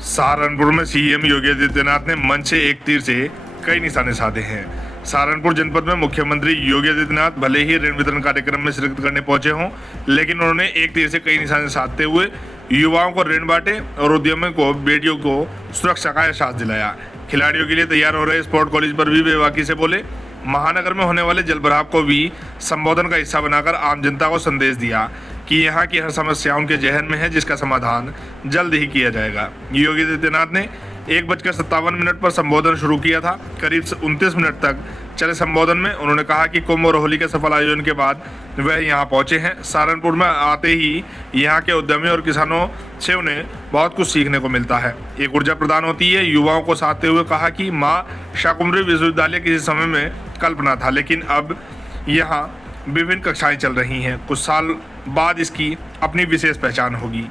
सहारनपुर में सीएम योगी आदित्यनाथ ने मन से एक तीर से कई निशाने साधे हैं। सहारनपुर जनपद में मुख्यमंत्री योगी आदित्यनाथ भले ही ऋण वितरण कार्यक्रम में शिरकत करने पहुंचे हों, लेकिन उन्होंने एक तीर से कई निशाने साधते हुए युवाओं को ऋण बांटे और उद्यमियों को, बेटियों को सुरक्षा का एहसास दिलाया। खिलाड़ियों के लिए तैयार हो रहे स्पोर्ट कॉलेज पर भी बेबाकी से बोले। महानगर में होने वाले जलभराव को भी संबोधन का हिस्सा बनाकर आम जनता को संदेश दिया कि यहाँ की हर समस्या उनके जहन में है, जिसका समाधान जल्द ही किया जाएगा। योगी आदित्यनाथ ने 1:57 पर संबोधन शुरू किया था। करीब 29 मिनट तक चले संबोधन में उन्होंने कहा कि कुंभ और होली के सफल आयोजन के बाद वह यहाँ पहुंचे हैं। सहारनपुर में आते ही यहाँ के उद्यमी और किसानों से उन्हें बहुत कुछ सीखने को मिलता है, एक ऊर्जा प्रदान होती है। युवाओं को साधते हुए कहा कि माँ शाकुंभरी विश्वविद्यालय किसी समय में कल्पना था, लेकिन अब यहाँ विभिन्न कक्षाएं चल रही हैं। कुछ साल बाद इसकी अपनी विशेष पहचान होगी।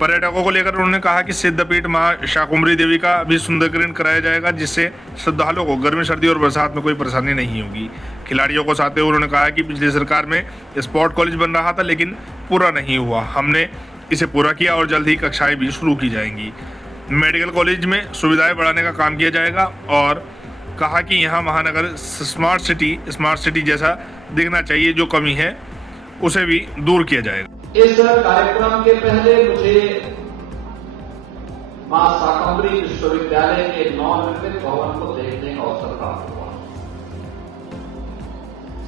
पर्यटकों को लेकर उन्होंने कहा कि सिद्धपीठ मां शाकुंभरी देवी का भी सुंदरीकरण कराया जाएगा, जिससे श्रद्धालुओं को गर्मी, सर्दी और बरसात में कोई परेशानी नहीं होगी। खिलाड़ियों को साथ हुए उन्होंने कहा कि पिछली सरकार में स्पोर्ट कॉलेज बन रहा था, लेकिन पूरा नहीं हुआ। हमने इसे पूरा किया और जल्द ही कक्षाएं भी शुरू की जाएंगी। मेडिकल कॉलेज में सुविधाएं बढ़ाने का काम किया जाएगा और कहा कि यहाँ महानगर स्मार्ट सिटी जैसा दिखना चाहिए। जो कमी है उसे भी दूर किया जाएगा। इस कार्यक्रम के पहले मुझे मां शाकुंभरी विश्वविद्यालय के नवनिर्मित भवन को देखने का अवसर प्राप्त हुआ।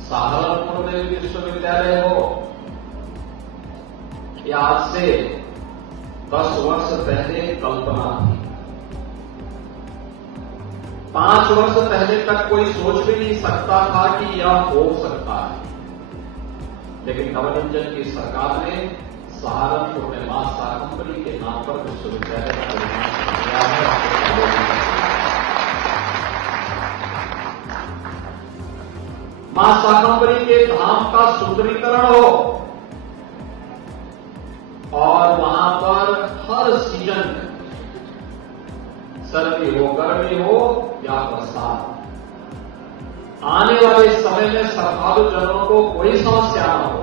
सहारनपुर में भी विश्वविद्यालय हो, यह आज से 10 वर्ष पहले कल्पना थी। 5 वर्ष पहले तक कोई सोच भी नहीं सकता था कि यह हो सकता है, लेकिन नवनिर्जन की सरकार ने सहारनपुर में मां शाकुंभरी के नाम पर विश्वविद्यालय का निर्माण किया है। मां शाकुंभरी के धाम का सुंदरीकरण हो और वहां पर हर सीजन, सर्दी हो, गर्मी हो या बरसात, आने वाले समय में श्रद्धालु जनों को कोई समस्या न हो।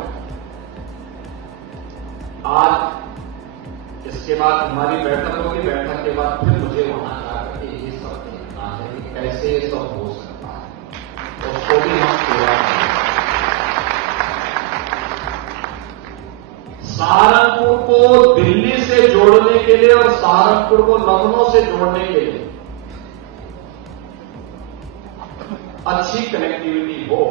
आज इसके बाद हमारी बैठक होगी। बैठक के बाद फिर मुझे वहां जाकर के ये सब देखना है कि कैसे ये सब हो सकता है, उसको भी हम पूरा करें। सहारनपुर को दिल्ली से जोड़ने के लिए और सहारनपुर को लखनऊ से जोड़ने के लिए अच्छी कनेक्टिविटी हो।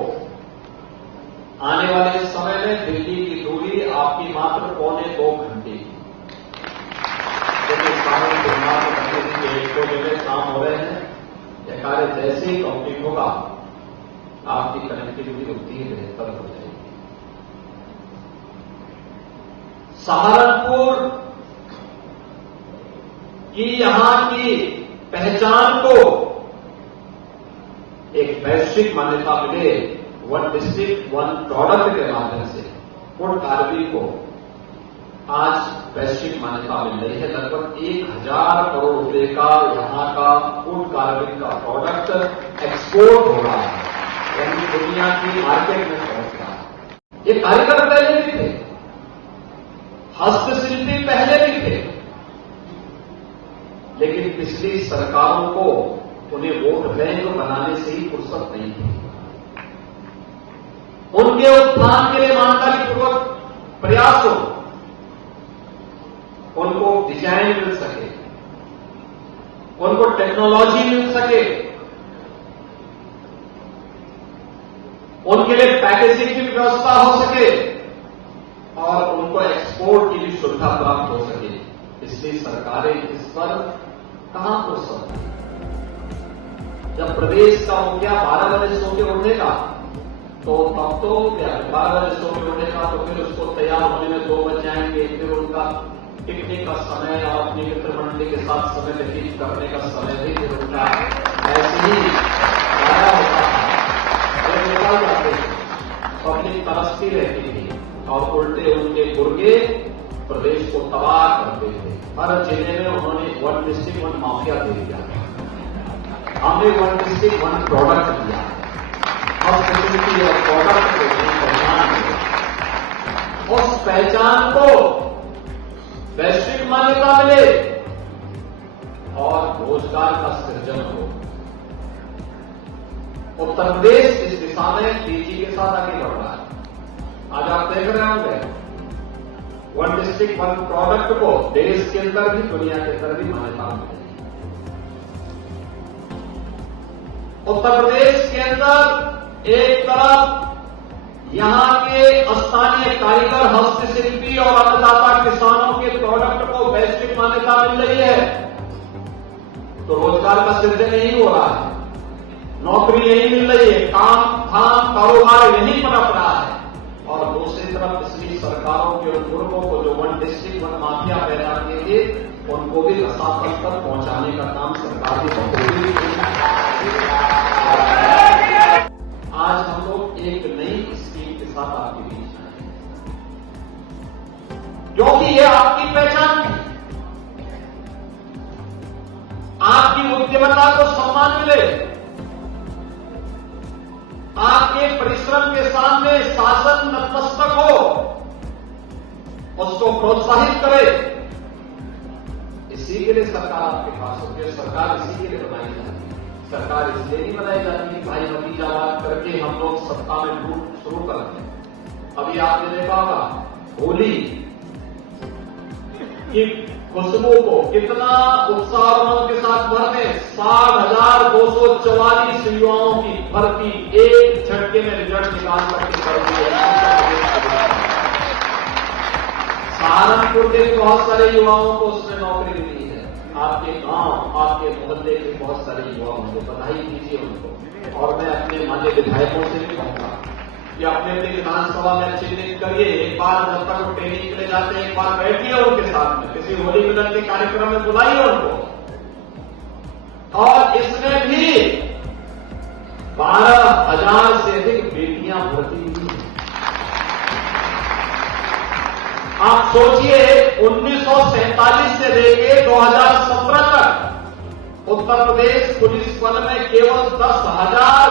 आने वाले समय में दिल्ली की दूरी आपकी मात्र 1.25 घंटे की। सहारनपुर के 1-2 जगह काम हो रहे हैं। यह कार्य जैसे ही कंप्लीट होगा, आपकी कनेक्टिविटी उतनी ही बेहतर हो जाएगी। सहारनपुर की यहां की पहचान को एक वैश्विक मान्यता मिले, वन डिस्ट्रिक्ट वन प्रोडक्ट के माध्यम से फूड कार्बिंग को आज वैश्विक मान्यता मिल रही है। लगभग 1000 करोड़ रुपए का यहां का फूड कार्बिंग का प्रोडक्ट एक्सपोर्ट हो रहा है, यानी दुनिया की मार्केट में पहुंच रहा है। ये कारीगर पहले भी थे, हस्तशिल्पी पहले भी थे, लेकिन पिछली सरकारों को उन्हें वोट बैंक बनाने से ही फुर्सत नहीं थी। उनके उत्थान के लिए ईमानदारीपूर्वक प्रयास हो, उनको डिजाइन मिल सके, उनको टेक्नोलॉजी मिल सके, उनके लिए पैकेजिंग की व्यवस्था हो सके और उनको एक्सपोर्ट की भी सुविधा प्राप्त हो सके। इसलिए सरकारें इस पर कहां फुर्सत है। जब प्रदेश का मुखिया 12 बजे सो के उठेगा तो तब तो 12 बजे सो के उठेगा तो फिर उसको तैयार होने में 2 बज जाएंगे। फिर उनका पिकनिक का समय और अपनी मित्र मंडली के साथ समय व्यतीत करने का समय भी फिर उनका ऐसे ही गाया होता है। फिर निकल जाते थे, पब्लिक तरसती रहती थी और उल्टे उनके गुर्गे प्रदेश को तबाह करते थे। हर जिले में उन्होंने 1 डिस्ट्रिक्ट 1 माफिया दे दिया। हमने 1 डिस्ट्रिक्ट 1 प्रोडक्ट दिया। अब फैसिलिटी और प्रोडक्ट को पहचान है, उस पहचान को वैश्विक मान्यता मिले, रोजगार का सृजन हो। उत्तर प्रदेश इस दिशा में तेजी के साथ आगे बढ़ रहा है। आज आप देख रहे होंगे वन डिस्ट्रिक्ट वन प्रोडक्ट को देश के अंदर भी दुनिया के अंदर भी मान्यता मिल रही है। उत्तर प्रदेश के अंदर एक तरफ यहां के स्थानीय कारीगर, हस्तशिल्पी और अन्नदाता किसानों के प्रोडक्ट को वैश्विक मान्यता मिल रही है, तो रोजगार का सृजन यही हो रहा है, नौकरी यही मिल रही है, काम धाम कारोबार यही पनप रहा है। और दूसरी तरफ पिछली सरकारों के उन मुर्गों को जो वन डिस्ट्रिक्ट वन माफिया पैदा किए थे, उनको भी रसातल तक पहुंचाने का काम सरकार की बखूबी की। आज हम लोग एक नई स्कीम के साथ आपके बीच आए, क्योंकि यह आपकी पहचान है। आपकी उद्यमता को सम्मान मिले, आपके परिश्रम के सामने शासन नतमस्तक हो, उसको प्रोत्साहित करे। इसी के लिए सरकार आपके पास होती है। सरकार इसी के लिए बनाई जाती है। सरकार इसलिए नहीं बनाई जाती कि भाई भतीजावाद करके हम लोग सत्ता में लूट शुरू करते हैं। अभी आपने देखा होगा होली की खुशबू को कितना उत्साह उमंग के साथ भरने 60,244 युवाओं की भर्ती एक झटके में रिजल्ट निकाल करके कर दी है। सहारनपुर के बहुत सारे युवाओं को उसमें नौकरी मिली है। आपके गांव, आपके मोहल्ले के बहुत सारे युवा होंगे, बधाई दीजिए उनको। और मैं अपने मान्य विधायकों से भी कहूंगा कि अपने अपने विधानसभा में चिन्हित करिए, एक बार जब तक वो ट्रेनिंग के लिए जाते हैं, एक बार बैठिए उनके साथ में, किसी होली मिलन के कार्यक्रम में बुलाइए उनको। और इसमें भी 12,000 से अधिक बेटियां भर्ती हुई हैं। आप सोचिए 1947 से लेकर 2017 तक उत्तर प्रदेश पुलिस बल में केवल 10,000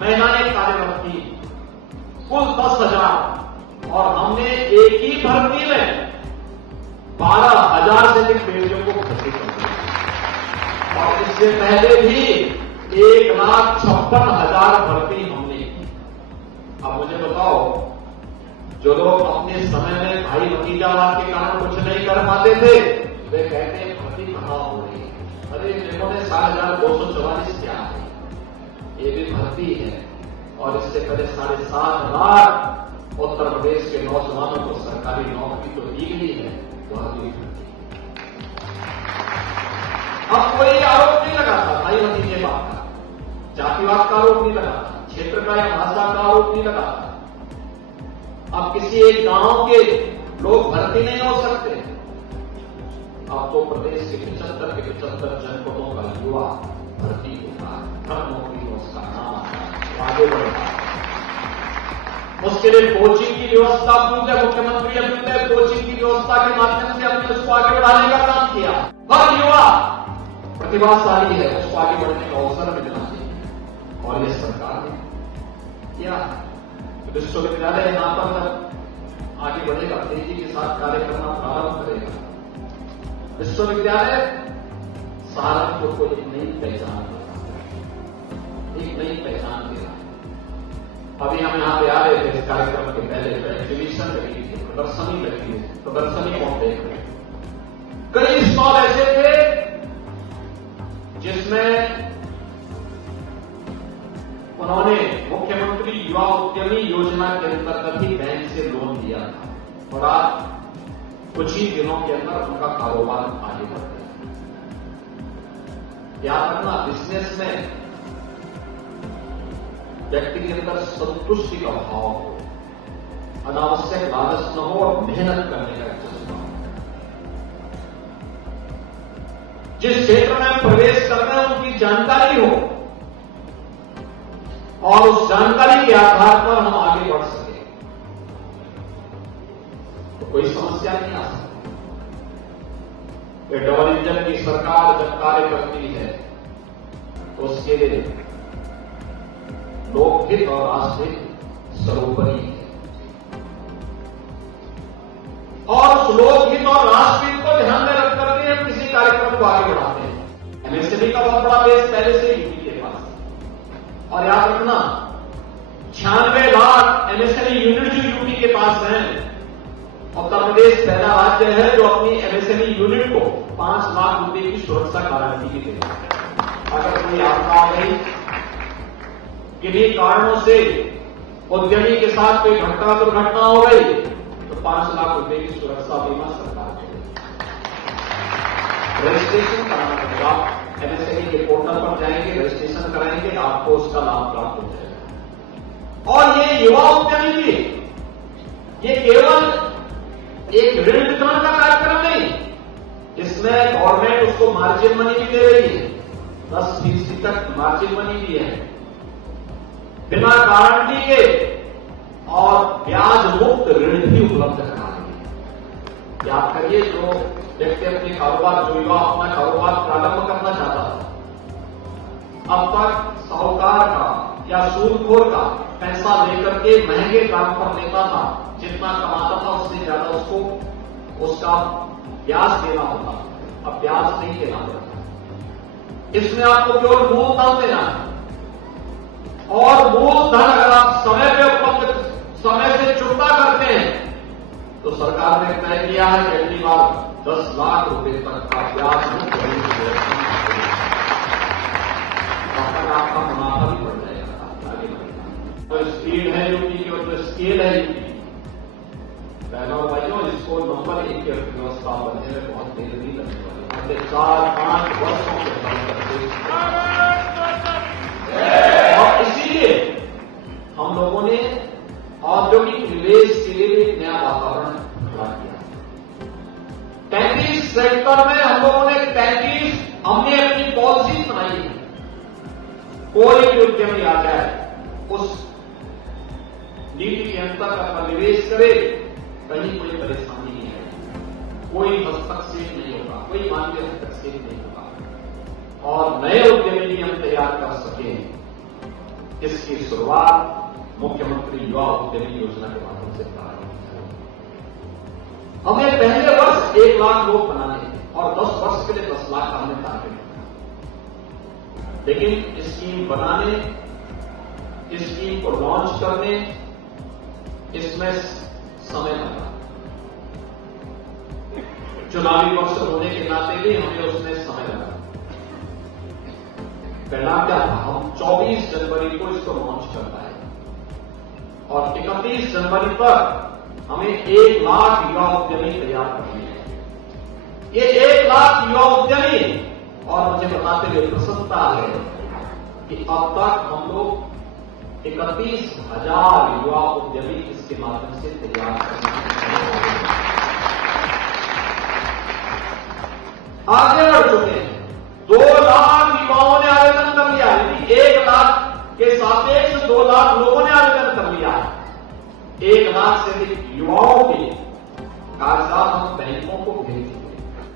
महिलाएं कार्यरत थी, कुल 10,000। और हमने एक ही भर्ती में 12,000 से अधिक बेटियों को भर्ती कर दिया। और इससे पहले भी 1,56,000 भर्ती हमने की। अब मुझे बताओ, जो लोग अपने समय में भाई भतीजावाद के कारण कुछ नहीं कर पाते थे, वे कहते हैं भर्ती कहां हो रही है। अरे जिन्होंने 7,244 किया है, ये भी भर्ती है। और इससे पहले 7.5 लाख उत्तर प्रदेश के नौजवानों को सरकारी नौकरी तो दी गई है, वह भी भर्ती। अब कोई आरोप नहीं लगाता भाई भतीजेवाद का, जातिवाद का आरोप नहीं लगाता, क्षेत्र का या भाषा का आरोप नहीं लगाता। अब किसी एक गांव के लोग भर्ती नहीं हो सकते। अब तो प्रदेश के 75 जनपदों का युवा भर्ती होता है, हर नौकरी में उसका नाम आता है, आगे बढ़ता है। उसके लिए कोचिंग की व्यवस्था पूरे मुख्यमंत्री अभी ने कोचिंग की व्यवस्था के माध्यम से हमने उसको आगे बढ़ाने का काम किया। हर युवा प्रतिभाशाली है, उसको आगे बढ़ने का अवसर मिलना चाहिए। और ये सरकार ने किया। विश्वविद्यालय यहां पर जब आगे बढ़ेगा, तेजी के साथ कार्य करना प्रारंभ करेगा, विश्वविद्यालय सहारनपुर को एक नई पहचान देगा, एक नई पहचान देगा। अभी हम यहां पे आ रहे थे, इस कार्यक्रम के पहले एग्जीबिशन लगी थी, प्रदर्शनी लगी थी, प्रदर्शनी को देख रहे। कई स्टॉल ऐसे थे जिसमें उन्होंने मुख्यमंत्री युवा उद्यमी योजना के अंतर्गत ही बैंक से लोन लिया था। और आज कुछ ही दिनों के अंदर उनका कारोबार आगे बढ़ गया। याद रखना, बिजनेस में व्यक्ति के अंदर संतुष्टि का भाव हो, अनावश्यक लालच न हो और मेहनत करने का जज्बा हो। जिस क्षेत्र में प्रवेश कर रहे हैं उनकी जानकारी हो और उस जानकारी के आधार पर हम आगे बढ़ सके, तो कोई समस्या नहीं आ सकती। ये डबल इंजन की सरकार जब कार्य करती है तो उसके लिए लोकहित और राष्ट्रहित सर्वोपरि है। और उस लोकहित और राष्ट्रहित को ध्यान में रख करके हम किसी कार्यक्रम को आगे बढ़ाते हैं। एमएसएमई का बहुत बड़ा बेस पहले से यूपी के पास है। और याद रखना 96 लाख एमएसएमई यूनिट जो यूपी के पास हैं, उत्तर प्रदेश पहला राज्य है जो अपनी एमएसएमई यूनिट को 5 लाख रुपए की सुरक्षा गारंटी की देता है। अगर कोई आपदा आ गई, किन्हीं कारणों से उद्यमी के साथ कोई घटना दुर्घटना हो गई, तो 5 लाख रुपए की सुरक्षा बीमा सरकार करेगी। रजिस्ट्रेशन कराना पड़ेगा, एमएसएमई के पोर्टल पर जाएंगे, रजिस्ट्रेशन कराएंगे, आपको उसका लाभ प्राप्त हो जाएगा। और ये युवा उद्यमी भी, ये केवल एक ऋण वितरण का कार्यक्रम नहीं, इसमें गवर्नमेंट उसको मार्जिन मनी भी दे रही है, 10% तक मार्जिन मनी भी है, बिना गारंटी के, और ब्याज मुक्त ऋण भी उपलब्ध करा रही है। याद करिए, जो व्यक्ति अपने कारोबार, जो युवा अपना कारोबार प्रारंभ करना चाहता था, अब तक साहूकार का या सूदखोर का पैसा लेकर के महंगे काम पर लेता था, जितना कमाता था उससे ज्यादा उसको उसका ब्याज देना होता, अब ब्याज नहीं देना पड़ता। इसमें आपको केवल मूलधन देना है, और मूलधन अगर आप समय पे उपलब्ध, समय से चुकता करते हैं, तो सरकार ने तय किया है कि अगली बार 10 लाख रुपए तक का ब्याज आपका मुनाफा भी बढ़ जाएगा, आगे बढ़ेगा। तो स्पीड है यूपी की, और जो स्केल है यूपी, बहनों और भाइयों, इसको नंबर 1 की अर्थव्यवस्था बनने में बहुत देर नहीं लगने वाली, अगले 4-5 वर्षों के और इसीलिए हम लोगों ने औद्योगिक निवेश के लिए एक नया वातावरण खड़ा किया। 35 सेक्टर में हम लोगों ने हमने अपनी पॉलिसी बनाई है। कोई भी उद्यमी आ जाए, उस नीति के अंतर्गत अगर निवेश करे, कहीं कोई परेशानी नहीं है, कोई हस्तक्षेप नहीं होगा, कोई मानवीय हस्तक्षेप नहीं होगा, और नए उद्यमी भी हम तैयार कर सकें। इसकी शुरुआत मुख्यमंत्री युवा उद्यमी योजना के माध्यम से प्रारंभ हुई। हमें पहले वर्ष 1 लाख लोग बनाने हैं, और 10 वर्ष के लिए 10 लाख का हमने टारगेट रखा। लेकिन स्कीम बनाने, स्कीम को लॉन्च करने, इसमें समय लगा। चुनावी पक्ष होने के नाते भी हमें उसमें समय लगा। पहला क्या था, हम 24 जनवरी को इसको लॉन्च करना है, और 31 जनवरी पर हमें 1 लाख युवा उद्यमी तैयार करने हैं। ये 1 लाख युवा उद्यमी, और मुझे बताते हुए प्रसन्नता है कि अब तक हम लोग 31,000 युवा उद्यमी इसके माध्यम से तैयार करने आगे बढ़ चुके हैं। 2 लाख युवाओं ने आवेदन कर लिया है, 1 लाख के सापेक्ष 2 लाख लोगों ने आवेदन कर लिया है। 1 लाख से अधिक युवाओं के कागजात हम बैंकों को भेज चुके हैं।